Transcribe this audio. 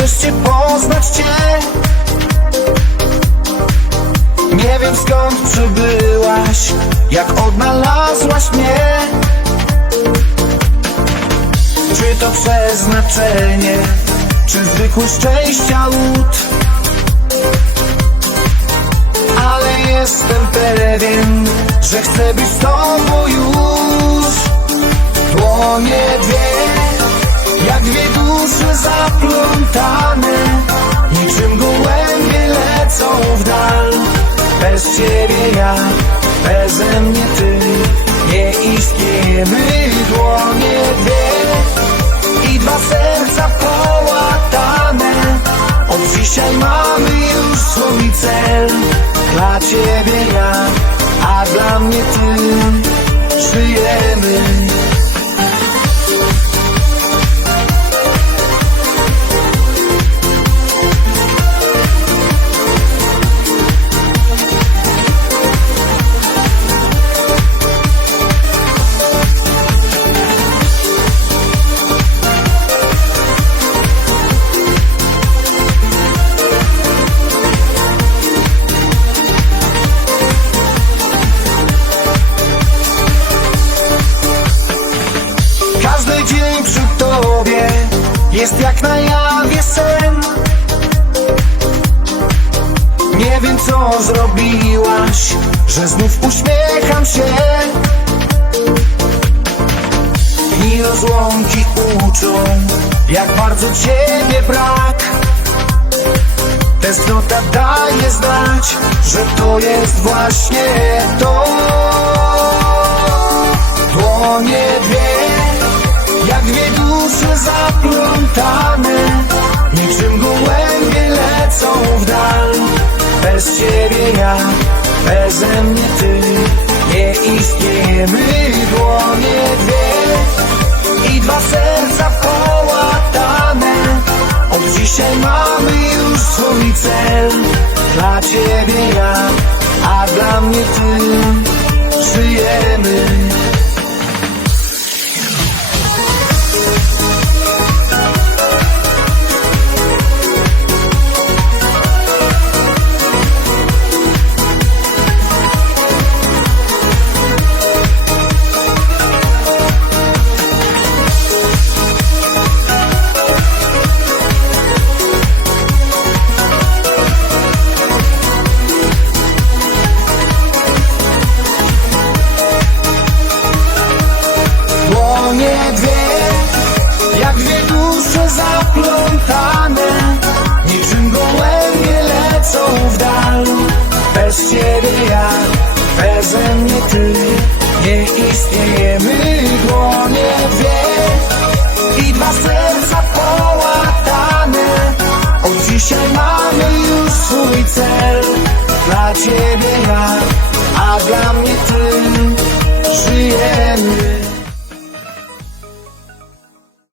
wreszcie poznać Cię. Nie wiem skąd przybyłaś Jak odnalazłaś mnie. Czy to przeznaczenie Czy zwykły szczęścia łód? Ale jestem pewien Że chcę być z Tobą już. Dłonie dwie dusze zaplątane Niczym gołębie lecą w dal. Bez Ciebie ja, beze mnie Ty Nie istniejemy dłonie dwie. I dwa serca połatane Od dzisiaj mamy już swój cel. Dla Ciebie ja, a dla mnie Ty Żyjemy jest jak na jawie sen. Nie wiem co zrobiłaś, że znów uśmiecham się. Dni rozłąki uczą, jak bardzo ciebie brak. Tęsknota daje znać, że to jest właśnie to. Dłonie dwie, jak dwie dusze zaplątane Niczym gołębie lecą w dal. Bez ciebie ja, beze mnie ty Nie istniejemy dłonie dwie. I dwa serca połatane Od dzisiaj mamy już swój cel. Dla ciebie ja, a dla mnie ty Żyjemy Bez ciebie ja, beze mnie ty. Nie istniejemy dłonie dwie. I dwa serca połatane. Od dzisiaj mamy już swój cel. Dla ciebie ja,